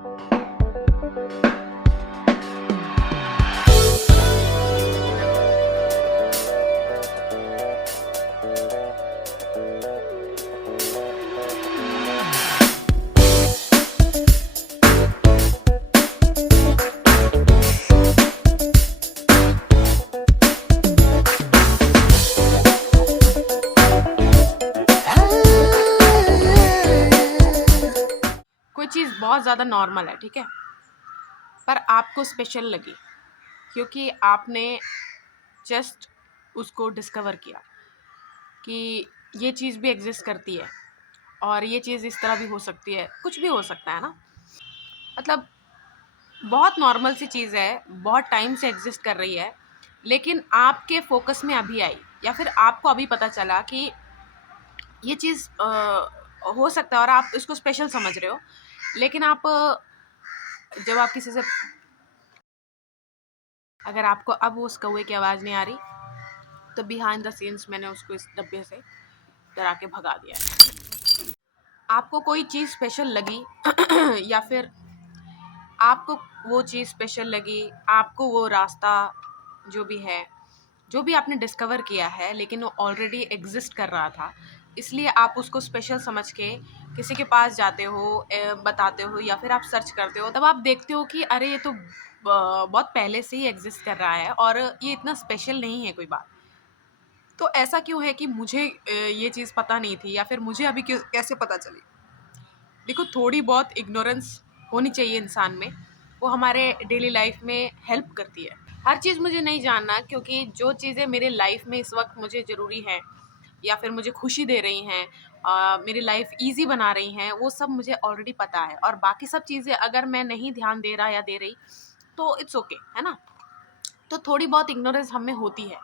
कोई चीज़ बहुत ज़्यादा नॉर्मल है, ठीक है, पर आपको स्पेशल लगी क्योंकि आपने जस्ट उसको डिस्कवर किया कि ये चीज़ भी एग्जिस्ट करती है और ये चीज़ इस तरह भी हो सकती है, कुछ भी हो सकता है ना। मतलब बहुत नॉर्मल सी चीज़ है, बहुत टाइम से एग्जिस्ट कर रही है, लेकिन आपके फोकस में अभी आई या फिर आपको अभी पता चला कि ये चीज़ हो सकता है और आप इसको स्पेशल समझ रहे हो। लेकिन आप जब आप किसी से, अगर आपको अब उस कौवे की आवाज़ नहीं आ रही तो बिहाइंड द सीन्स मैंने उसको इस डब्बे से डरा के भगा दिया है। आपको कोई चीज़ स्पेशल लगी या फिर आपको वो चीज़ स्पेशल लगी, आपको वो रास्ता जो भी है, जो भी आपने डिस्कवर किया है लेकिन वो ऑलरेडी एग्जिस्ट कर रहा था, इसलिए आप उसको स्पेशल समझ के किसी के पास जाते हो, बताते हो या फिर आप सर्च करते हो, तब आप देखते हो कि अरे ये तो बहुत पहले से ही एग्जिस्ट कर रहा है और ये इतना स्पेशल नहीं है कोई बात। तो ऐसा क्यों है कि मुझे ये चीज़ पता नहीं थी या फिर मुझे अभी कैसे पता चली। देखो, थोड़ी बहुत इग्नोरेंस होनी चाहिए इंसान में, वो हमारे डेली लाइफ में हेल्प करती है। हर चीज़ मुझे नहीं जानना, क्योंकि जो चीज़ें मेरे लाइफ में इस वक्त मुझे ज़रूरी हैं या फिर मुझे खुशी दे रही हैं, मेरी लाइफ इजी बना रही हैं, वो सब मुझे ऑलरेडी पता है। और बाकी सब चीज़ें अगर मैं नहीं ध्यान दे रहा या दे रही तो इट्स ओके, है ना। तो थोड़ी बहुत इग्नोरेंस हमें होती है,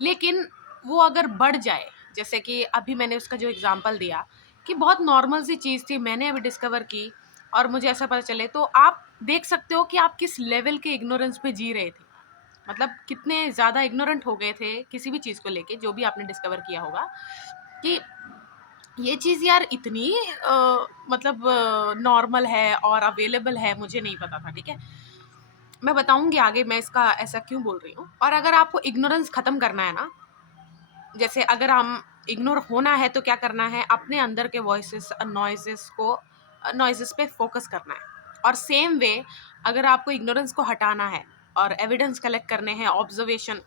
लेकिन वो अगर बढ़ जाए, जैसे कि अभी मैंने उसका जो एग्जांपल दिया कि बहुत नॉर्मल सी चीज़ थी, मैंने अभी डिस्कवर की और मुझे ऐसा पता चले, तो आप देख सकते हो कि आप किस लेवल के इग्नोरेंस पे जी रहे थे। मतलब कितने ज़्यादा इग्नोरेंट हो गए थे किसी भी चीज़ को लेके, जो भी आपने डिस्कवर किया होगा कि ये चीज़ यार इतनी मतलब नॉर्मल है और अवेलेबल है, मुझे नहीं पता था, ठीक है। मैं बताऊंगी आगे मैं इसका ऐसा क्यों बोल रही हूँ। और अगर आपको इग्नोरेंस ख़त्म करना है ना, जैसे अगर हम इग्नोर होना है तो क्या करना है, अपने अंदर के वॉइसेस नॉइजेस पे फोकस करना है। और सेम वे, अगर आपको इग्नोरेंस को हटाना है और एविडेंस कलेक्ट करने हैं, ऑब्जर्वेशन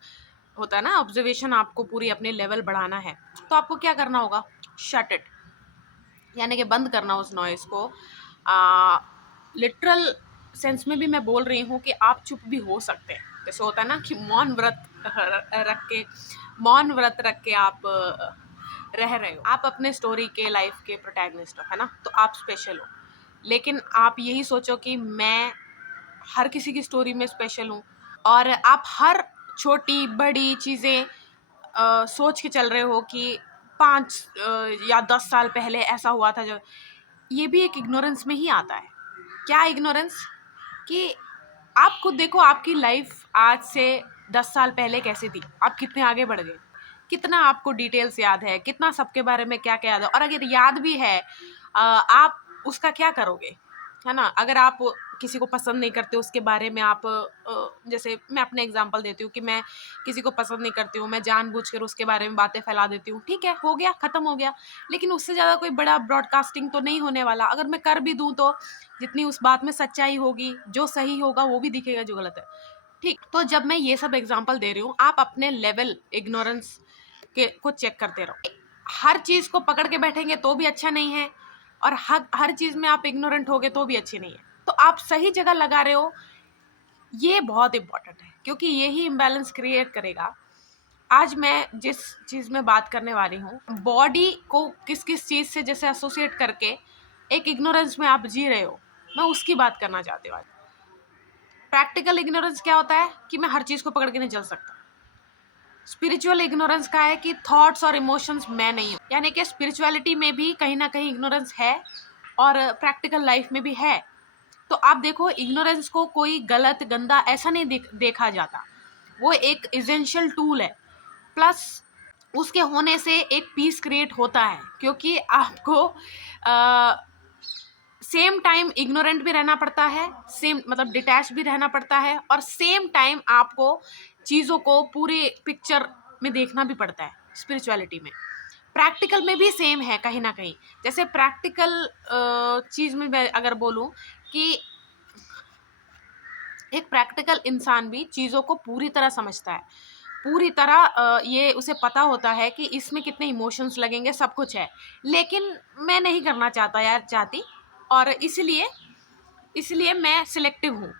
होता है ना, ऑब्जर्वेशन आपको पूरी अपने लेवल बढ़ाना है, तो आपको क्या करना होगा, शट इट, यानी कि बंद करना उस नॉइज़ को। लिटरल सेंस में भी मैं बोल रही हूँ कि आप चुप भी हो सकते हैं। जैसे होता है ना कि मौन व्रत रख के आप रह रहे हो, आप अपने स्टोरी के लाइफ के प्रोटैगनिस्ट हो, है ना, तो आप स्पेशल हो। लेकिन आप यही सोचो कि मैं हर किसी की स्टोरी में स्पेशल हूँ, और आप हर छोटी बड़ी चीज़ें सोच के चल रहे हो कि 5 या 10 साल पहले ऐसा हुआ था, जो ये भी एक इग्नोरेंस में ही आता है। क्या इग्नोरेंस? कि आप खुद देखो, आपकी लाइफ आज से 10 साल पहले कैसी थी, आप कितने आगे बढ़ गए, कितना आपको डिटेल्स याद है, कितना सबके बारे में क्या क्या याद है। और अगर याद भी है, आप उसका क्या करोगे, है ना। अगर आप किसी को पसंद नहीं करते, उसके बारे में आप जैसे मैं अपने एग्जांपल देती हूँ कि मैं किसी को पसंद नहीं करती हूँ, मैं जानबूझकर उसके बारे में बातें फैला देती हूँ, ठीक है, हो गया, ख़त्म हो गया। लेकिन उससे ज़्यादा कोई बड़ा ब्रॉडकास्टिंग तो नहीं होने वाला। अगर मैं कर भी दूँ तो जितनी उस बात में सच्चाई होगी, जो सही होगा वो भी दिखेगा, जो गलत है, ठीक। तो जब मैं ये सब एग्जांपल दे रही हूँ, आप अपने लेवल इग्नोरेंस के को चेक करते रहो। हर चीज़ को पकड़ के बैठेंगे तो भी अच्छा नहीं है, और हर चीज़ में आप इग्नोरेंट होगे तो भी अच्छी नहीं है। तो आप सही जगह लगा रहे हो, ये बहुत इंपॉर्टेंट है, क्योंकि यही इम्बैलेंस क्रिएट करेगा। आज मैं जिस चीज़ में बात करने वाली हूँ, बॉडी को किस किस चीज़ से जैसे एसोसिएट करके एक इग्नोरेंस में आप जी रहे हो, मैं उसकी बात करना चाहती हूँ। प्रैक्टिकल इग्नोरेंस क्या होता है कि मैं हर चीज़ को पकड़ के नहीं चल सकता। स्पिरिचुअल इग्नोरेंस का है कि थॉट्स और इमोशंस मैं नहीं हूँ, यानी कि स्पिरिचुअलिटी में भी कहीं ना कहीं इग्नोरेंस है और प्रैक्टिकल लाइफ में भी है। तो आप देखो, इग्नोरेंस को कोई गलत गंदा ऐसा नहीं देखा जाता, वो एक इसेंशियल टूल है। प्लस उसके होने से एक पीस क्रिएट होता है, क्योंकि आपको सेम टाइम इग्नोरेंट भी रहना पड़ता है, सेम मतलब डिटैच भी रहना पड़ता है, और सेम टाइम आपको चीज़ों को पूरे पिक्चर में देखना भी पड़ता है स्पिरिचुअलिटी में। प्रैक्टिकल में भी सेम है कहीं ना कहीं। जैसे प्रैक्टिकल चीज़ में मैं अगर बोलूँ कि एक प्रैक्टिकल इंसान भी चीज़ों को पूरी तरह समझता है, पूरी तरह ये उसे पता होता है कि इसमें कितने इमोशंस लगेंगे, सब कुछ है। लेकिन मैं नहीं करना चाहता यार, चाहती, और इसलिए इसलिए मैं सिलेक्टिव हूँ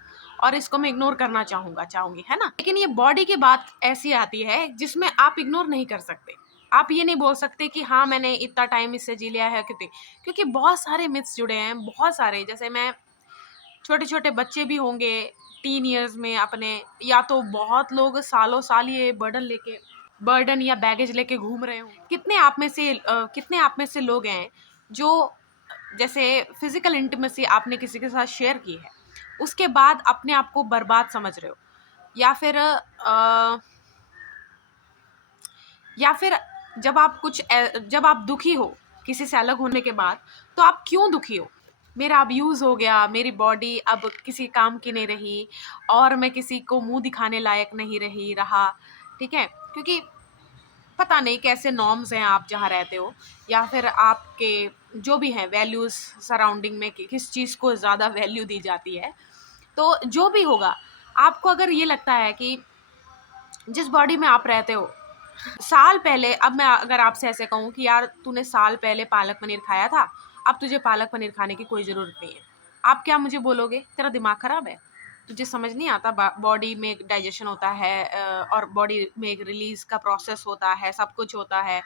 और इसको मैं इग्नोर करना चाहूँगी, है ना। लेकिन ये बॉडी की बात ऐसी आती है जिसमें आप इग्नोर नहीं कर सकते। आप ये नहीं बोल सकते कि हाँ मैंने इतना टाइम इससे जी लिया है, क्योंकि बहुत सारे मिथ्स जुड़े हैं, बहुत सारे। जैसे मैं छोटे छोटे बच्चे भी होंगे टीन ईयर्स में अपने, या तो बहुत लोग सालों साल ये बर्डन या बैगेज लेके घूम रहे हो। कितने आप में से लोग हैं जो, जैसे फिजिकल इंटीमेसी आपने किसी के साथ शेयर की है, उसके बाद अपने आप को बर्बाद समझ रहे हो, या फिर या फिर जब आप दुखी हो किसी से अलग होने के बाद, तो आप क्यों दुखी हो? मेरा अब्यूज़ हो गया, मेरी बॉडी अब किसी काम की नहीं रही, और मैं किसी को मुंह दिखाने लायक नहीं रहा, ठीक है, क्योंकि पता नहीं कैसे नॉर्म्स हैं आप जहाँ रहते हो, या फिर आपके जो भी हैं वैल्यूज़ सराउंडिंग में किस चीज़ को ज़्यादा वैल्यू दी जाती है। तो जो भी होगा, आपको अगर ये लगता है कि जिस बॉडी में आप रहते हो, साल पहले, अब मैं अगर आपसे ऐसे कहूँ कि यार तूने साल पहले पालक पनीर खाया था, अब तुझे पालक पनीर खाने की कोई ज़रूरत नहीं है, आप क्या मुझे बोलोगे? तेरा दिमाग खराब है, तुझे समझ नहीं आता बॉडी में एक डाइजेशन होता है, और बॉडी में एक रिलीज का प्रोसेस होता है, सब कुछ होता है,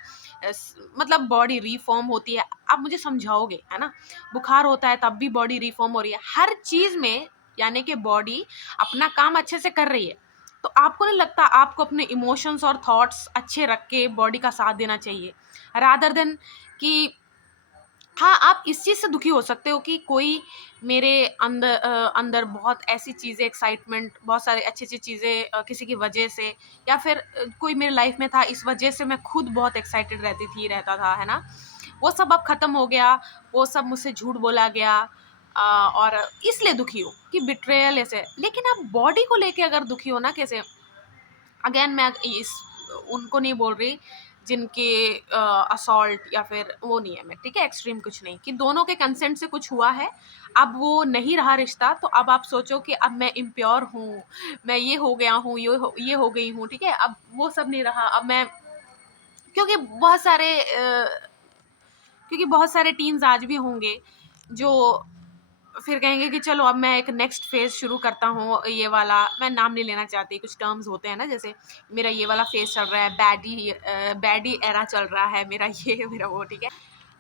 मतलब बॉडी रीफॉर्म होती है। आप मुझे समझाओगे, है ना। बुखार होता है तब भी बॉडी रीफॉर्म हो रही है, हर चीज़ में, यानी कि बॉडी अपना काम अच्छे से कर रही है। तो आपको नहीं लगता आपको अपने इमोशंस और थॉट्स अच्छे रख के बॉडी का साथ देना चाहिए, रादर देन कि हाँ, आप इस चीज़ से दुखी हो सकते हो कि कोई मेरे अंदर बहुत ऐसी चीज़ें, एक्साइटमेंट, बहुत सारी अच्छी-अच्छी चीज़ें किसी की वजह से, या फिर कोई मेरे लाइफ में था, इस वजह से मैं खुद बहुत एक्साइटेड रहता था, है ना? वो सब अब ख़त्म हो गया, वो सब मुझसे झूठ बोला गया, और इसलिए दुखी हो कि बिट्रेयल ऐसे। लेकिन आप बॉडी को लेके अगर दुखी हो ना, कैसे, अगेन मैं इस उनको नहीं बोल रही जिनके असॉल्ट या फिर वो नहीं है मैं, ठीक है, एक्सट्रीम कुछ नहीं, कि दोनों के कंसेंट से कुछ हुआ है, अब वो नहीं रहा रिश्ता, तो अब आप सोचो कि अब मैं इम्प्योर हूँ, मैं ये हो गया हूँ, ये हो गई हूँ, ठीक है, अब वो सब नहीं रहा, अब मैं, क्योंकि बहुत सारे टीन्स आज भी होंगे जो फिर कहेंगे कि चलो अब मैं एक नेक्स्ट फेज़ शुरू करता हूँ, ये वाला मैं नाम नहीं लेना चाहती, कुछ टर्म्स होते हैं ना, जैसे मेरा ये वाला फेज़ चल रहा है, बैडी एरा चल रहा है मेरा, ये मेरा वो, ठीक है।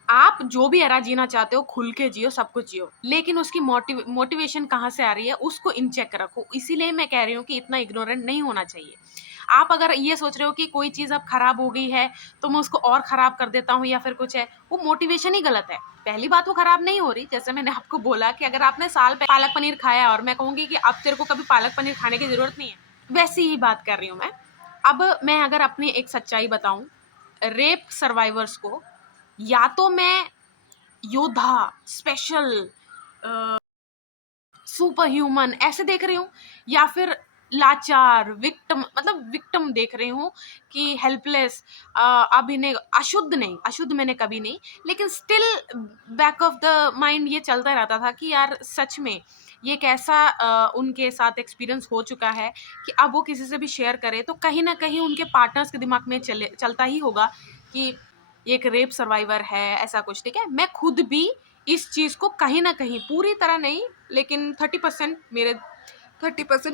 आप जो भी एरा जीना चाहते हो खुल के जियो, सब कुछ जियो, लेकिन उसकी मोटिवेशन कहाँ से आ रही है उसको इन चेक रखो। इसीलिए मैं कह रही हूँ कि इतना इग्नोरेंट नहीं होना चाहिए। आप अगर ये सोच रहे हो कि कोई चीज़ अब खराब हो गई है तो मैं उसको और खराब कर देता हूँ या फिर कुछ है, वो मोटिवेशन ही गलत है। पहली बात, वो खराब नहीं हो रही, जैसे मैंने आपको बोला कि अगर आपने साल पहले पालक पनीर खाया और मैं कहूँगी कि अब तेरे को कभी पालक पनीर खाने की ज़रूरत नहीं है, वैसी ही बात कर रही हूँ मैं। अब मैं अगर अपनी एक सच्चाई बताऊँ, रेप सर्वाइवर्स को या तो मैं योद्धा, स्पेशल, सुपर ह्यूमन ऐसे देख रही हूँ, या फिर लाचार, विक्टिम, मतलब विक्टिम देख रही हूँ कि हेल्पलेस, अभी नहीं, अशुद्ध मैंने कभी नहीं, लेकिन still back of the mind ये चलता रहता था कि यार सच में ये कैसा उनके साथ एक्सपीरियंस हो चुका है कि अब वो किसी से भी शेयर करें तो कहीं ना कहीं उनके पार्टनर्स के दिमाग में चलता ही होगा कि ये एक रेप सर्वाइवर है, ऐसा कुछ, ठीक है। मैं खुद भी इस चीज़ को कहीं ना कहीं, पूरी तरह नहीं, लेकिन 30%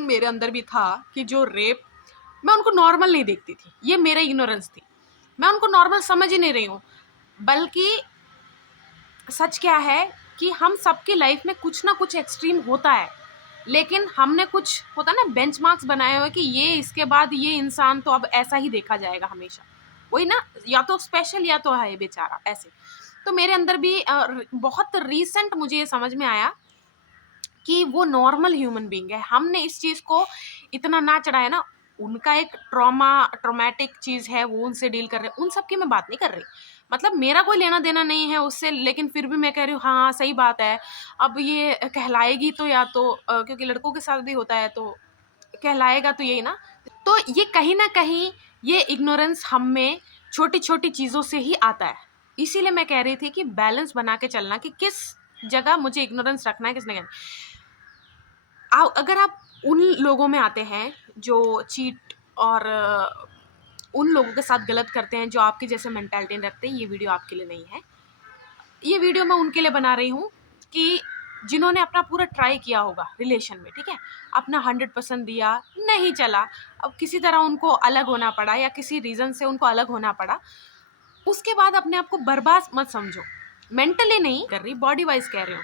मेरे अंदर भी था कि जो रेप, मैं उनको नॉर्मल नहीं देखती थी, ये मेरा इग्नोरेंस थी, मैं उनको नॉर्मल समझ ही नहीं रही हूँ। बल्कि सच क्या है कि हम सबकी लाइफ में कुछ ना कुछ एक्सट्रीम होता है, लेकिन हमने कुछ होता ना बेंचमार्क्स बनाए हुए कि ये, इसके बाद ये इंसान तो अब ऐसा ही देखा जाएगा हमेशा, वही ना, या तो स्पेशल या तो है बेचारा, ऐसे। तो मेरे अंदर भी बहुत रीसेंट मुझे ये समझ में आया कि वो नॉर्मल ह्यूमन बीइंग है, हमने इस चीज़ को इतना ना चढ़ाया ना, उनका एक ट्रॉमेटिक चीज़ है, वो उनसे डील कर रहे हैं, उन सब की मैं बात नहीं कर रही। मतलब मेरा कोई लेना देना नहीं है उससे, लेकिन फिर भी मैं कह रही हूँ हाँ सही बात है। अब ये कहलाएगी तो या तो क्योंकि लड़कों के साथ भी होता है तो कहलाएगा तो यही ना। तो ये कहीं ना कहीं ये इग्नोरेंस हम में छोटी छोटी चीज़ों से ही आता है। इसीलिए मैं कह रही थी कि बैलेंस बना के चलना कि किस जगह मुझे इग्नोरेंस रखना है, किस जगह। अगर आप उन लोगों में आते हैं जो चीट और उन लोगों के साथ गलत करते हैं जो आपके जैसे मेंटालिटी रखते हैं, ये वीडियो आपके लिए नहीं है। ये वीडियो मैं उनके लिए बना रही हूँ कि जिन्होंने अपना पूरा ट्राई किया होगा रिलेशन में, ठीक है, अपना 100% दिया, नहीं चला, अब किसी तरह उनको अलग होना पड़ा या किसी रीज़न से उनको अलग होना पड़ा, उसके बाद अपने आप को बर्बाद मत समझो। मेंटली नहीं कर रही, बॉडी वाइज कह रही हूँ।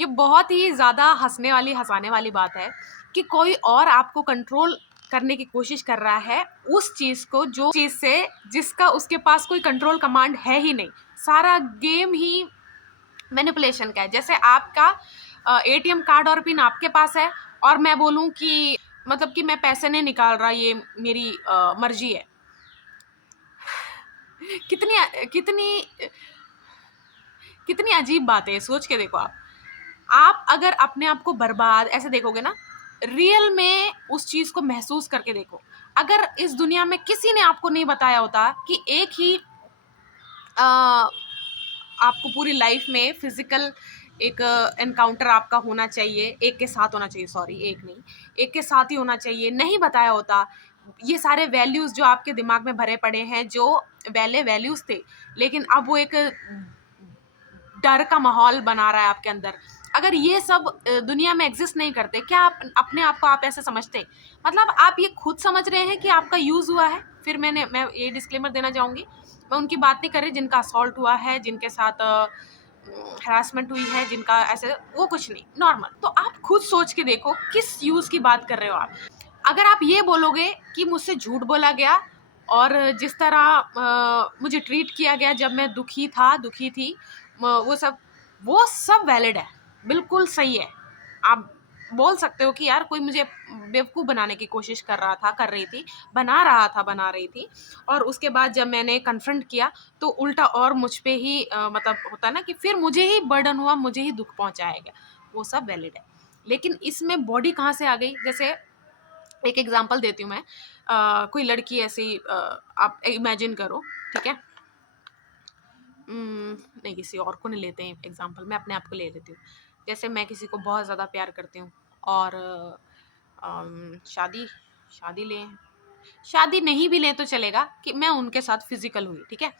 ये बहुत ही ज़्यादा हंसने वाली हंसाने वाली बात है कि कोई और आपको कंट्रोल करने की कोशिश कर रहा है उस चीज़ को, जो चीज़ से जिसका उसके पास कोई कंट्रोल कमांड है ही नहीं। सारा गेम ही मैनिपुलेशन का है। जैसे आपका एटीएम कार्ड और पिन आपके पास है और मैं बोलूं कि मतलब कि मैं पैसे नहीं निकाल रहा, ये मेरी मर्जी है। कितनी कितनी कितनी अजीब बात है, सोच के देखो। आप अगर अपने आप को बर्बाद ऐसे देखोगे ना, रियल में उस चीज को महसूस करके देखो। अगर इस दुनिया में किसी ने आपको नहीं बताया होता कि एक ही आपको पूरी लाइफ में फिजिकल एक एनकाउंटर आपका होना चाहिए, एक के साथ होना चाहिए, सॉरी एक नहीं, एक के साथ ही होना चाहिए, नहीं बताया होता, ये सारे वैल्यूज जो आपके दिमाग में भरे पड़े हैं जो वैल्यूज थे, लेकिन अब वो एक डर का माहौल बना रहा है आपके अंदर। अगर ये सब दुनिया में एग्जिस्ट नहीं करते, क्या आप अपने आप को आप ऐसे समझते? मतलब आप ये खुद समझ रहे हैं कि आपका यूज हुआ है। फिर मैं ये डिस्क्लेमर देना चाहूंगी, मैं उनकी बात नहीं कर रही जिनका असॉल्ट हुआ है, जिनके साथ हरासमेंट हुई है, जिनका ऐसे, वो कुछ नहीं, नॉर्मल। तो आप खुद सोच के देखो किस यूज की बात कर रहे हो आप। अगर आप ये बोलोगे कि मुझसे झूठ बोला गया और जिस तरह मुझे ट्रीट किया गया जब मैं दुखी थी, वो सब वैलिड है, बिल्कुल सही है। आप बोल सकते हो कि यार कोई मुझे बेवकूफ़ बनाने की कोशिश कर रहा था, कर रही थी, बना रही थी, और उसके बाद जब मैंने कन्फ्रंट किया तो उल्टा और मुझ पे ही मतलब होता है ना कि फिर मुझे ही बर्डन हुआ, मुझे ही दुख पहुंचाया गया, वो सब वैलिड है। लेकिन इसमें बॉडी कहाँ से आ गई? जैसे एक एग्जांपल देती हूँ मैं, कोई लड़की ऐसी आप इमेजिन करो, ठीक है, नहीं किसी और को नहीं लेते हैं एग्जांपल, मैं अपने आप को ले लेती हूँ। जैसे मैं किसी को बहुत ज़्यादा प्यार करती हूँ और शादी शादी लें, शादी नहीं भी लें तो चलेगा कि मैं उनके साथ फिजिकल हुई, ठीक है।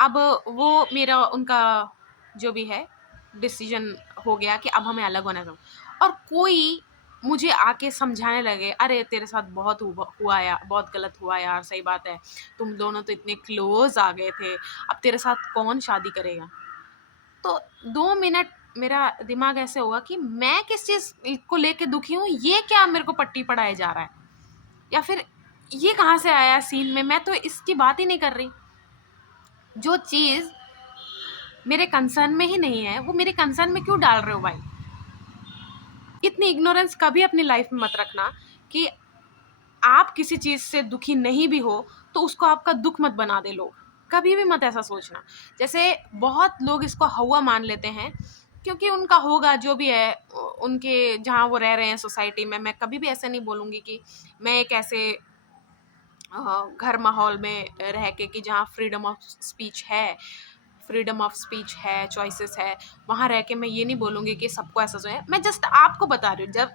अब वो मेरा उनका जो भी है डिसीजन हो गया कि अब हमें अलग होना है, और कोई मुझे आके समझाने लगे, अरे तेरे साथ बहुत हुआ यार, बहुत गलत हुआ यार, सही बात है, तुम दोनों तो इतने क्लोज आ गए थे, अब तेरे साथ कौन शादी करेगा। तो 2 मिनट मेरा दिमाग ऐसे होगा कि मैं किस चीज़ को लेके दुखी हूँ, ये क्या मेरे को पट्टी पढ़ाया जा रहा है, या फिर ये कहाँ से आया सीन में, मैं तो इसकी बात ही नहीं कर रही। जो चीज़ मेरे कंसर्न में ही नहीं है वो मेरे कंसर्न में क्यों डाल रहे हो भाई? इतनी इग्नोरेंस कभी अपनी लाइफ में मत रखना कि आप किसी चीज़ से दुखी नहीं भी हो तो उसको आपका दुख मत बना दे लोग। कभी भी मत ऐसा सोचना। जैसे बहुत लोग इसको हौवा मान लेते हैं क्योंकि उनका होगा जो भी है, उनके जहाँ वो रह रहे हैं सोसाइटी में। मैं कभी भी ऐसा नहीं बोलूँगी कि मैं एक ऐसे घर माहौल में रह के कि जहाँ फ्रीडम ऑफ स्पीच है, चॉइसेस है, वहाँ रह के मैं ये नहीं बोलूँगी कि सबको ऐसा जो है। मैं जस्ट आपको बता रही हूँ, जब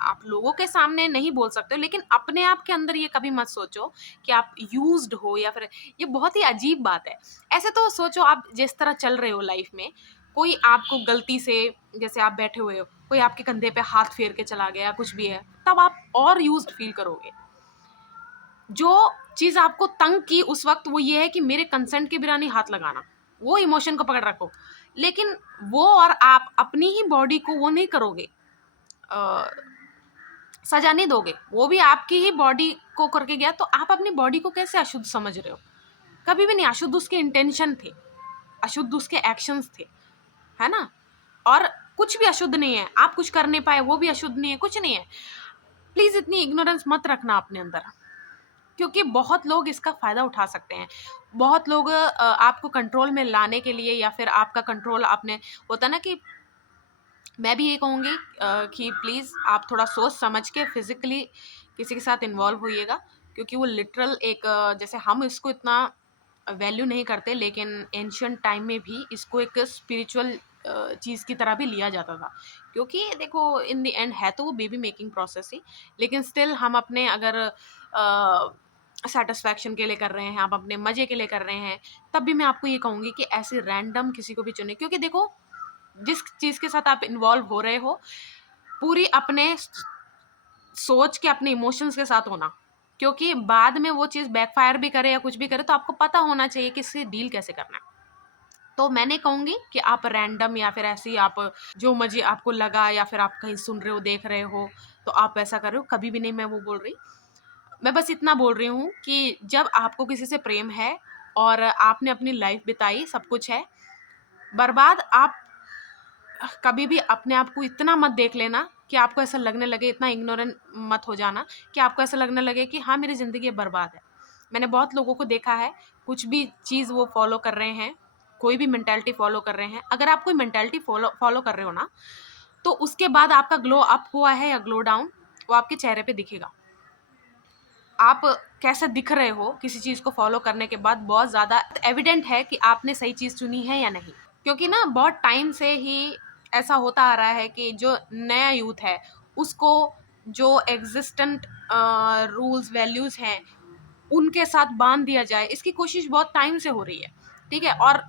आप लोगों के सामने नहीं बोल सकते हो, लेकिन अपने आप के अंदर ये कभी मत सोचो कि आप यूज्ड हो, या फिर ये बहुत ही अजीब बात है। ऐसे तो सोचो आप जिस तरह चल रहे हो लाइफ में, कोई आपको गलती से, जैसे आप बैठे हुए हो, कोई आपके कंधे पे हाथ फेर के चला गया, कुछ भी है, तब आप और यूज्ड फील करोगे। जो चीज़ आपको तंग की उस वक्त वो ये है कि मेरे कंसेंट के बिना नहीं हाथ लगाना, वो इमोशन को पकड़ रखो। लेकिन वो और आप अपनी ही बॉडी को वो नहीं करोगे, सजा नहीं दोगे, वो भी आपकी ही बॉडी को करके गया, तो आप अपनी बॉडी को कैसे अशुद्ध समझ रहे हो? कभी भी नहीं। अशुद्ध उसके इंटेंशन थे, अशुद्ध उसके एक्शंस थे, है ना। और कुछ भी अशुद्ध नहीं है, आप कुछ कर नहीं पाए वो भी अशुद्ध नहीं है, कुछ नहीं है। प्लीज इतनी इग्नोरेंस मत रखना अपने अंदर। क्योंकि बहुत लोग इसका फ़ायदा उठा सकते हैं। बहुत लोग आपको कंट्रोल में लाने के लिए या फिर आपका कंट्रोल आपने होता है ना कि मैं भी ये कहूँगी कि प्लीज़ आप थोड़ा सोच समझ के फिज़िकली किसी के साथ इन्वॉल्व होइएगा, क्योंकि वो लिटरल एक जैसे हम इसको इतना वैल्यू नहीं करते, लेकिन एंशिएंट टाइम में भी इसको एक स्पिरिचुअल चीज़ की तरह भी लिया जाता था। क्योंकि देखो इन द एंड है तो वो बेबी मेकिंग प्रोसेस ही, लेकिन स्टिल हम अपने अगर सैटिस्फैक्शन के लिए कर रहे हैं, आप अपने मज़े के लिए कर रहे हैं, तब भी मैं आपको ये कहूँगी कि ऐसे रैंडम किसी को भी चुनें। क्योंकि देखो जिस चीज़ के साथ आप इन्वॉल्व हो रहे हो, पूरी अपने सोच के अपने इमोशंस के साथ होना, क्योंकि बाद में वो चीज़ बैकफायर भी करे या कुछ भी करे तो आपको पता होना चाहिए कि इससे डील कैसे करना है। तो मैं नहीं कहूँगी कि आप रैंडम या फिर ऐसे ही आप जो मर्ज़ी आपको लगा या फिर आप कहीं सुन रहे हो, देख रहे हो, तो आप वैसा कर रहे हो, कभी भी नहीं मैं वो बोल रही। मैं बस इतना बोल रही हूँ कि जब आपको किसी से प्रेम है और आपने अपनी लाइफ़ बिताई, सब कुछ है, बर्बाद आप कभी भी अपने आप को इतना मत देख लेना कि आपको ऐसा लगने लगे, इतना इग्नोरेंट मत हो जाना कि आपको ऐसा लगने लगे कि हाँ, मेरी ज़िंदगी अब बर्बाद है। मैंने बहुत लोगों को देखा है, कुछ भी चीज़ वो फ़ॉलो कर रहे हैं, कोई भी मेंटालिटी फ़ॉलो कर रहे हैं, अगर आप कोई मेंटालिटी फ़ॉलो कर रहे हो ना, तो उसके बाद आपका ग्लो अप हुआ है या ग्लो डाउन, वो आपके चेहरे पे दिखेगा। आप कैसे दिख रहे हो किसी चीज़ को फ़ॉलो करने के बाद बहुत ज़्यादा एविडेंट है कि आपने सही चीज़ चुनी है या नहीं। क्योंकि ना बहुत टाइम से ही ऐसा होता आ रहा है कि जो नया यूथ है, उसको जो एग्ज़िस्टेंट रूल्स, वैल्यूज़ हैं, उनके साथ बाँध दिया जाए, इसकी कोशिश बहुत टाइम से हो रही है, ठीक है? और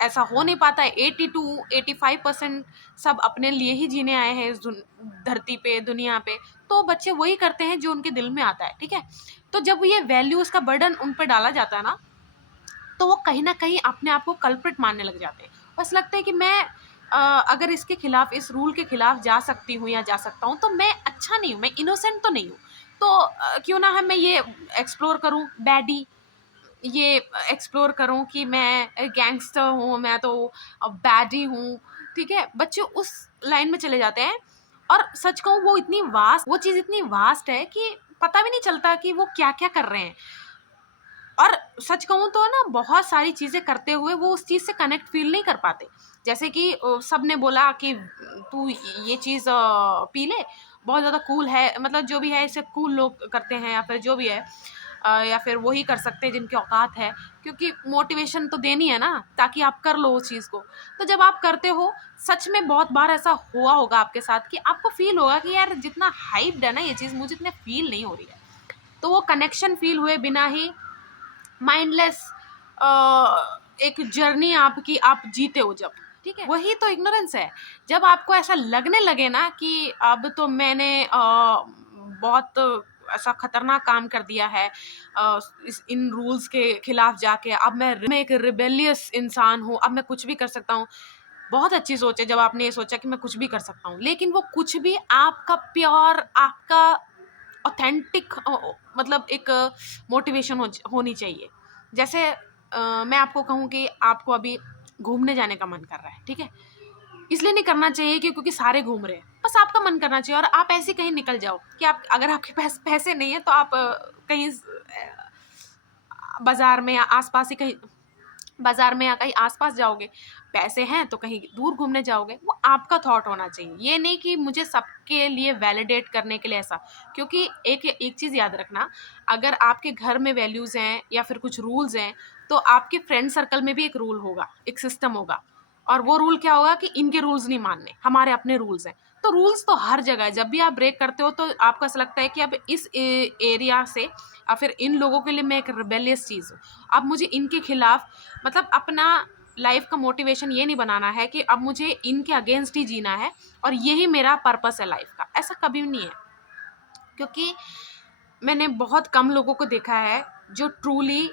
ऐसा हो नहीं पाता है। 82-85% सब अपने लिए ही जीने आए हैं इस धरती पे, दुनिया पे, तो बच्चे वही करते हैं जो उनके दिल में आता है, ठीक है? तो जब ये वैल्यूज़ का बर्डन उन पे डाला जाता है ना, तो वो कहीं न कहीं अपने आप को कल्प्रिट मानने लग जाते हैं। बस लगता है कि मैं अगर इसके खिलाफ, इस रूल के खिलाफ जा सकती हूँ या जा सकता हूँ, तो मैं अच्छा नहीं हूँ, मैं इनोसेंट तो नहीं हूँ। तो क्यों ना है मैं ये एक्सप्लोर करूँ बैडी, ये एक्सप्लोर करूँ कि मैं गैंगस्टर हूँ, मैं तो बैडी हूँ, ठीक है? बच्चे उस लाइन में चले जाते हैं और सच कहूँ वो चीज़ इतनी वास्ट है कि पता भी नहीं चलता कि वो क्या-क्या कर रहे हैं। और सच कहूँ तो ना बहुत सारी चीज़ें करते हुए वो उस चीज़ से कनेक्ट फ़ील नहीं कर पाते। जैसे कि सबने बोला कि तू ये चीज़ पी ले, बहुत ज़्यादा कूल है, मतलब जो भी है इसे कूल लोग करते हैं या फिर जो भी है, या फिर वही कर सकते हैं जिनकी औकात है, क्योंकि मोटिवेशन तो देनी है ना ताकि आप कर लो उस चीज़ को। तो जब आप करते हो, सच में बहुत बार ऐसा हुआ होगा आपके साथ कि आपको फ़ील होगा कि यार जितना हाइप्ड है ना ये चीज़, मुझे इतने फ़ील नहीं हो रही है। तो वो कनेक्शन फ़ील हुए बिना ही माइंडलेस एक जर्नी आपकी आप जीते हो जब, ठीक है? वही तो इग्नोरेंस है। जब आपको ऐसा लगने लगे ना कि अब तो मैंने बहुत ऐसा खतरनाक काम कर दिया है, इन रूल्स के खिलाफ जाके, अब मैं एक रिबेलियस इंसान हूँ, अब मैं कुछ भी कर सकता हूँ। बहुत अच्छी सोच है जब आपने ये सोचा कि मैं कुछ भी कर सकता हूँ, लेकिन वो कुछ भी आपका प्योर, आपका ऑथेंटिक मतलब एक मोटिवेशन होनी चाहिए। जैसे मैं आपको कहूँ कि आपको अभी घूमने जाने का मन कर रहा है, ठीक है? इसलिए नहीं करना चाहिए कि क्योंकि सारे घूम रहे हैं, बस आपका मन करना चाहिए और आप ऐसे कहीं निकल जाओ कि आप, अगर आपके पास पैसे नहीं है तो आप कहीं बाज़ार में या आस-पास ही कहीं, बाज़ार में या कहीं आस-पास जाओगे, पैसे हैं तो कहीं दूर घूमने जाओगे, वो आपका थॉट होना चाहिए। ये नहीं कि मुझे सबके लिए वैलिडेट करने के लिए ऐसा, क्योंकि एक एक चीज़ याद रखना, अगर आपके घर में वैल्यूज़ हैं या फिर कुछ रूल्स हैं, तो आपके फ्रेंड सर्कल में भी एक रूल होगा, एक सिस्टम होगा, और वो रूल क्या होगा कि इनके रूल्स नहीं मानने, हमारे अपने रूल्स हैं। तो रूल्स तो हर जगह है, जब भी आप ब्रेक करते हो तो आपको ऐसा लगता है कि अब इस एरिया से या फिर इन लोगों के लिए मैं एक रिबेलियस चीज़ हूँ। अब मुझे इनके खिलाफ, मतलब अपना लाइफ का मोटिवेशन ये नहीं बनाना है कि अब मुझे इनके अगेंस्ट ही जीना है और यही मेरा पर्पस है लाइफ का, ऐसा कभी भी नहीं है। क्योंकि मैंने बहुत कम लोगों को देखा है जो ट्रूली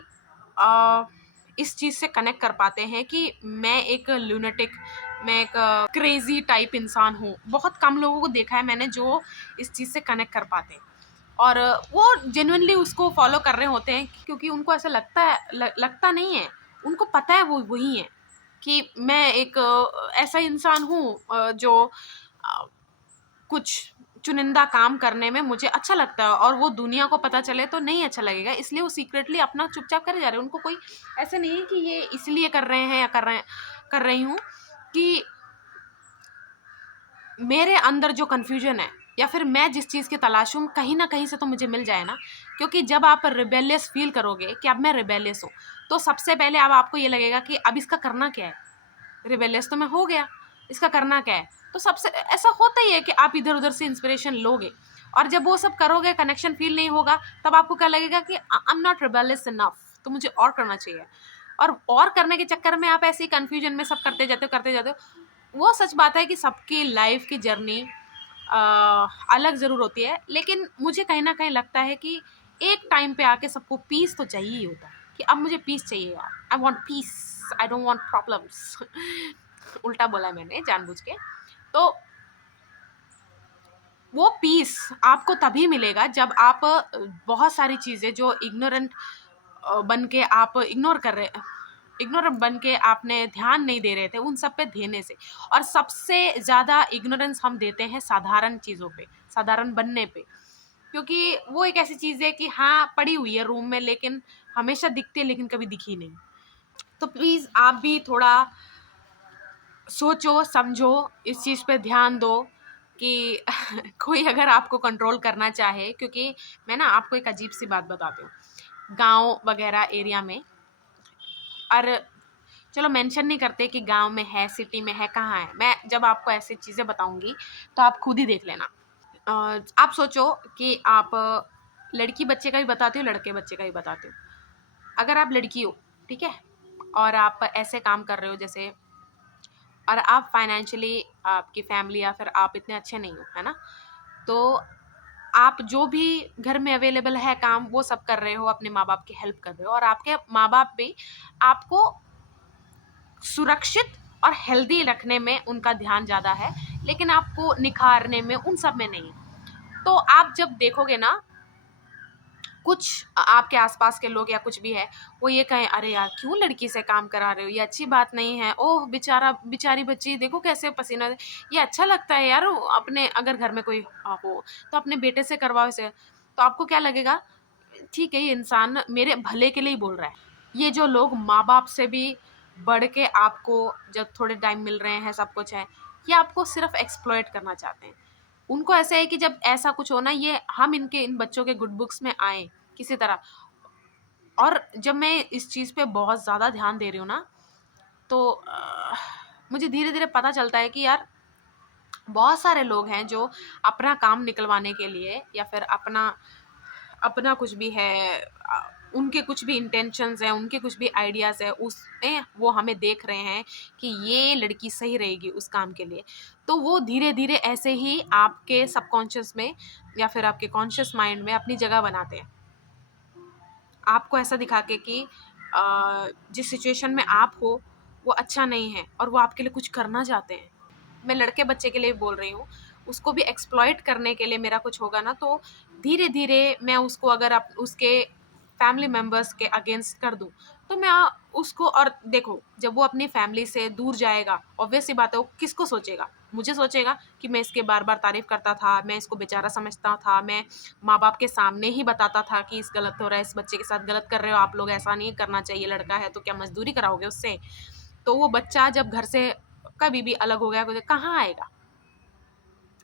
इस चीज़ से कनेक्ट कर पाते हैं कि मैं एक लूनेटिक, मैं एक क्रेज़ी टाइप इंसान हूँ। बहुत कम लोगों को देखा है मैंने जो इस चीज़ से कनेक्ट कर पाते हैं और वो जेन्युइनली उसको फ़ॉलो कर रहे होते हैं, क्योंकि उनको ऐसा लगता है, लगता नहीं है, उनको पता है वो वही है कि मैं एक ऐसा इंसान हूँ जो कुछ चुनिंदा काम करने में मुझे अच्छा लगता है, और वो दुनिया को पता चले तो नहीं अच्छा लगेगा, इसलिए वो सीक्रेटली अपना चुपचाप करे जा रहे हैं। उनको कोई ऐसे नहीं है कि ये इसलिए कर रहे हैं या कर रही हूँ कि मेरे अंदर जो कन्फ्यूजन है या फिर मैं जिस चीज़ की तलाश हूँ कहीं ना कहीं से तो मुझे मिल जाए ना। क्योंकि जब आप रिबेलियस फील करोगे कि अब मैं रिबेलियस हूँ, तो सबसे पहले अब आपको ये लगेगा कि अब इसका करना क्या है। रिबेलियस तो मैं हो गया, इसका करना क्या है। तो सबसे ऐसा होता ही है कि आप इधर उधर से इंस्पिरेशन लोगे, और जब वो सब करोगे, कनेक्शन फील नहीं होगा, तब आपको क्या लगेगा कि I am not rebellious enough, तो मुझे और करना चाहिए। और करने के चक्कर में आप ऐसे ही कंफ्यूजन में सब करते जाते हो। वो सच बात है कि सबकी लाइफ की जर्नी अलग ज़रूर होती है, लेकिन मुझे कहीं ना कहीं लगता है कि एक टाइम पे आके सबको पीस तो चाहिए ही होता है, कि अब मुझे पीस चाहिए यार, I want piece, I don't want problems. उल्टा बोला मैंने जानबूझ के। तो वो पीस आपको तभी मिलेगा जब आप बहुत सारी चीज़ें जो इग्नोरेंट बन के आप इग्नोर बन के आपने ध्यान नहीं दे रहे थे, उन सब पे देने से। और सबसे ज़्यादा इग्नोरेंस हम देते हैं साधारण चीज़ों पे, साधारण बनने पे। क्योंकि वो एक ऐसी चीज़ है कि हाँ, पड़ी हुई है रूम में, लेकिन हमेशा दिखती है, लेकिन कभी दिखी नहीं। तो प्लीज़ आप भी थोड़ा सोचो, समझो, इस चीज़ पे ध्यान दो कि कोई अगर आपको कंट्रोल करना चाहे। क्योंकि मैं ना आपको एक अजीब सी बात बताती हूँ। गाँव वगैरह एरिया में, और चलो मेंशन नहीं करते कि गाँव में है, सिटी में है, कहाँ है। मैं जब आपको ऐसी चीज़ें बताऊँगी तो आप खुद ही देख लेना। आप सोचो कि आप लड़की बच्चे का भी बताती हूँ, लड़के बच्चे का भी बताती हूँ। अगर आप लड़की हो, ठीक है, और आप ऐसे काम कर रहे हो जैसे, और आप फाइनेंशियली, आपकी फैमिली या फिर आप इतने अच्छे नहीं हो, है ना? तो आप जो भी घर में अवेलेबल है काम, वो सब कर रहे हो, अपने माँ-बाप की हेल्प कर रहे हो, और आपके माँ-बाप भी आपको सुरक्षित और हेल्दी रखने में उनका ध्यान ज़्यादा है, लेकिन आपको निखारने में, उन सब में नहीं। तो आप जब देखोगे ना, कुछ आपके आसपास के लोग या कुछ भी है, वो ये कहें, अरे यार क्यों लड़की से काम करा रहे हो, ये अच्छी बात नहीं है, ओह बेचारी बच्ची देखो कैसे पसीना, ये अच्छा लगता है यार, अपने अगर घर में कोई हो तो अपने बेटे से करवाओ इसे। तो आपको क्या लगेगा, ठीक है, ये इंसान मेरे भले के लिए ही बोल रहा है। ये जो लोग माँ बाप से भी बढ़ के आपको जब थोड़े टाइम मिल रहे हैं, सब कुछ है, ये आपको सिर्फ एक्सप्लॉइट करना चाहते हैं। उनको ऐसा है कि जब ऐसा कुछ हो ना, ये हम इन बच्चों के गुड बुक्स में आए किसी तरह। और जब मैं इस चीज़ पे बहुत ज़्यादा ध्यान दे रही हूँ ना, तो मुझे धीरे धीरे पता चलता है कि यार बहुत सारे लोग हैं जो अपना काम निकलवाने के लिए, या फिर अपना अपना कुछ भी है, उनके कुछ भी इंटेंशंस हैं, उनके कुछ भी आइडियाज़ है, उसमें वो हमें देख रहे हैं कि ये लड़की सही रहेगी उस काम के लिए। तो वो धीरे धीरे ऐसे ही आपके सबकॉन्शियस में या फिर आपके कॉन्शियस माइंड में अपनी जगह बनाते हैं, आपको ऐसा दिखा के कि जिस सिचुएशन में आप हो वो अच्छा नहीं है, और वो आपके लिए कुछ करना चाहते हैं। मैं लड़के बच्चे के लिए बोल रही हूँ, उसको भी एक्सप्लॉइट करने के लिए मेरा कुछ होगा ना, तो धीरे धीरे मैं उसको, अगर आप उसके फैमिली मेम्बर्स के अगेंस्ट कर दूँ, तो मैं उसको, और देखो जब वो अपनी फैमिली से दूर जाएगा, ऑब्वियस सी बात है, वो किसको सोचेगा, मुझे सोचेगा कि मैं इसके बार बार तारीफ करता था, मैं इसको बेचारा समझता था, मैं माँ बाप के सामने ही बताता था कि इस गलत हो रहा है, इस बच्चे के साथ गलत कर रहे हो आप लोग, ऐसा नहीं करना चाहिए, लड़का है तो क्या मजदूरी कराओगे उससे। तो वो बच्चा जब घर से कभी भी अलग हो गया, कहाँ आएगा,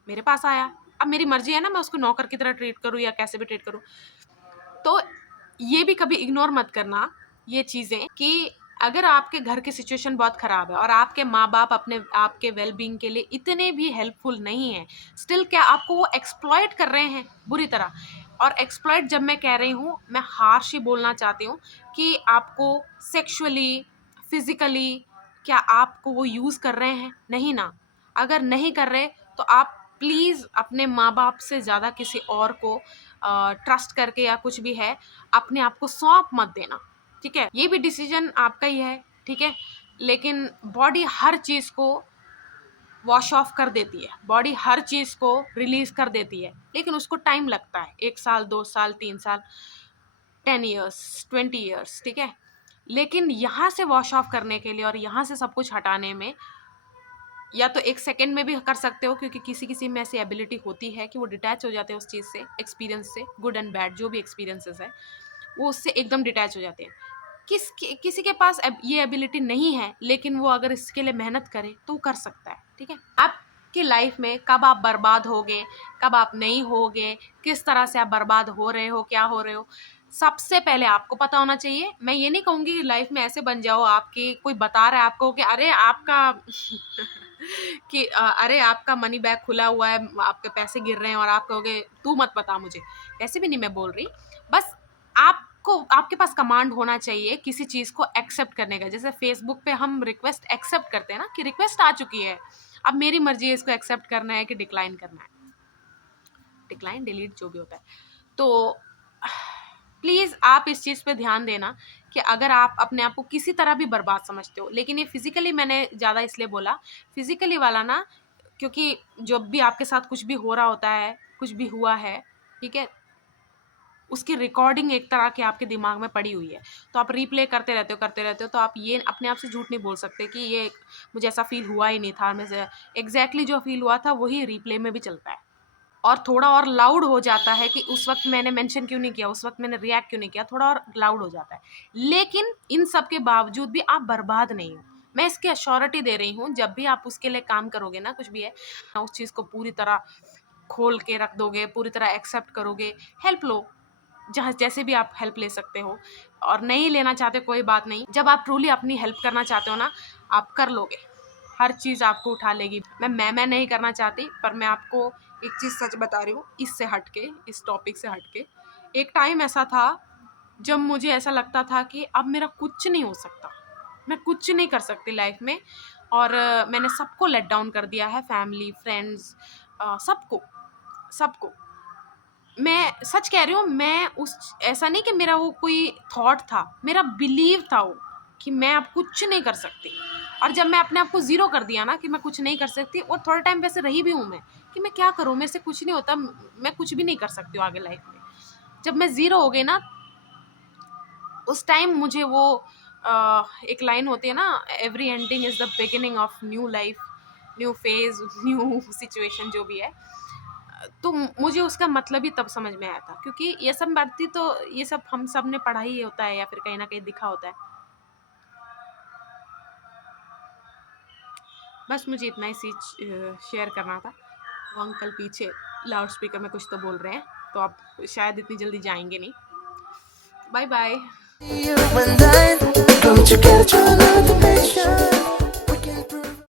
मेरे पास आया। अब मेरी मर्जी है ना, मैं उसको नौकर की तरह ट्रीट करूँ या कैसे भी ट्रीट करूँ। तो ये भी कभी इग्नोर मत करना ये चीज़ें, कि अगर आपके घर की सिचुएशन बहुत ख़राब है और आपके माँ-बाप अपने आपके वेल बीइंग के लिए इतने भी हेल्पफुल नहीं हैं, स्टिल क्या आपको वो एक्सप्लॉइट कर रहे हैं बुरी तरह। और एक्सप्लॉइट जब मैं कह रही हूँ, मैं हार्श ही बोलना चाहती हूँ कि आपको सेक्सुअली, फिज़िकली, क्या आपको वो यूज़ कर रहे हैं? नहीं ना। अगर नहीं कर रहे, तो आप प्लीज़ अपने माँ-बाप से ज़्यादा किसी और को ट्रस्ट करके या कुछ भी है, अपने आप को सौंप मत देना, ठीक है? ये भी डिसीजन आपका ही है, ठीक है? लेकिन बॉडी हर चीज़ को वॉश ऑफ कर देती है, बॉडी हर चीज़ को रिलीज़ कर देती है, लेकिन उसको टाइम लगता है, 1 साल, 2 साल, 3 साल, 10 इयर्स, 20 इयर्स, ठीक है? लेकिन यहाँ से वॉश ऑफ करने के लिए और यहाँ से सब कुछ हटाने में या तो 1 सेकंड में भी कर सकते हो, क्योंकि किसी-किसी में ऐसी एबिलिटी होती है कि वो डिटैच हो जाते हैं उस चीज़ से, एक्सपीरियंस से, गुड एंड बैड जो भी एक्सपीरियंसेस है, वो उससे एकदम डिटैच हो जाते हैं। किसी के पास ये एबिलिटी नहीं है, लेकिन वो अगर इसके लिए मेहनत करे तो वो कर सकता है, ठीक है? आपकी लाइफ में कब आप बर्बाद होगे, कब आप नहीं होगे, किस तरह से आप बर्बाद हो रहे हो, क्या हो रहे हो, सबसे पहले आपको पता होना चाहिए। मैं ये नहीं कहूँगी कि लाइफ में ऐसे बन जाओ आपकी कोई बता रहा है आपको कि अरे आपका कि अरे आपका मनी बैग खुला हुआ है, आपके पैसे गिर रहे हैं और आप कहोगे तू मत बता मुझे। ऐसे भी नहीं मैं बोल रही। बस आपको आपके पास कमांड होना चाहिए किसी चीज़ को एक्सेप्ट करने का। जैसे फ़ेसबुक पे हम रिक्वेस्ट एक्सेप्ट करते हैं ना कि रिक्वेस्ट आ चुकी है, अब मेरी मर्ज़ी है इसको एक्सेप्ट करना है कि डिक्लाइन करना है। डिक्लाइन, डिलीट जो भी होता है। तो प्लीज़ आप इस चीज़ पे ध्यान देना कि अगर आप अपने आप को किसी तरह भी बर्बाद समझते हो, लेकिन ये फिज़िकली मैंने ज़्यादा इसलिए बोला, फिज़िकली वाला ना, क्योंकि जब भी आपके साथ कुछ भी हो रहा होता है, कुछ भी हुआ है, ठीक है? उसकी रिकॉर्डिंग एक तरह की आपके दिमाग में पड़ी हुई है, तो आप रिप्ले करते रहते हो, तो आप ये अपने आप से झूठ नहीं बोल सकते कि ये मुझे ऐसा फ़ील हुआ ही नहीं था, मुझे एग्ज़ैक्टली जो फ़ील हुआ था वही रिप्ले में भी चलता है। और थोड़ा और लाउड हो जाता है कि उस वक़्त मैंने मेंशन क्यों नहीं किया, उस वक़्त मैंने रिएक्ट क्यों नहीं किया, थोड़ा और लाउड हो जाता है। लेकिन इन सब के बावजूद भी आप बर्बाद नहीं हो। मैं इसकी एश्योरिटी दे रही हूँ, जब भी आप उसके लिए काम करोगे ना, कुछ भी है, उस चीज़ को पूरी तरह खोल के रख दोगे, पूरी तरह एक्सेप्ट करोगे, हेल्प लो, जहाँ जैसे भी आप हेल्प ले सकते हो, और नहीं लेना चाहते कोई बात नहीं। जब आप ट्रूली अपनी हेल्प करना चाहते हो ना, आप कर लोगे। हर चीज़ आपको उठा लेगी। मैं नहीं करना चाहती, पर मैं आपको एक चीज़ सच बता रही हूँ, इससे हट के, इस टॉपिक से हट के। एक टाइम ऐसा था जब मुझे ऐसा लगता था कि अब मेरा कुछ नहीं हो सकता, मैं कुछ नहीं कर सकती लाइफ में, और मैंने सबको लेट डाउन कर दिया है, फैमिली, फ्रेंड्स, सबको, सबको। मैं सच कह रही हूँ, मैं उस ऐसा नहीं कि मेरा वो कोई थॉट था, मेरा बिलीव था वो, कि मैं अब कुछ नहीं कर सकती। और जब मैं अपने आप को ज़ीरो कर दिया ना कि मैं कुछ नहीं कर सकती, और थोड़ा टाइम वैसे रही भी हूँ मैं, कि मैं क्या करूँ, मेरे से कुछ नहीं होता, मैं कुछ भी नहीं कर सकती हूँ आगे लाइफ में। जब मैं ज़ीरो हो गई ना, उस टाइम मुझे वो एक लाइन होती है ना, every ending is the beginning of new life, new phase, new situation जो भी है। तो मुझे उसका मतलब ही तब समझ में आया था, क्योंकि ये सब बातें तो ये सब हम सब ने पढ़ा ही होता है, या फिर कहीं न कहीं दिखा होता है। बस मुझे इतना ही शेयर करना था। वो अंकल पीछे लाउड स्पीकर में कुछ तो बोल रहे हैं, तो आप शायद इतनी जल्दी जाएँगे नहीं। Bye bye. You and I go together, another patient.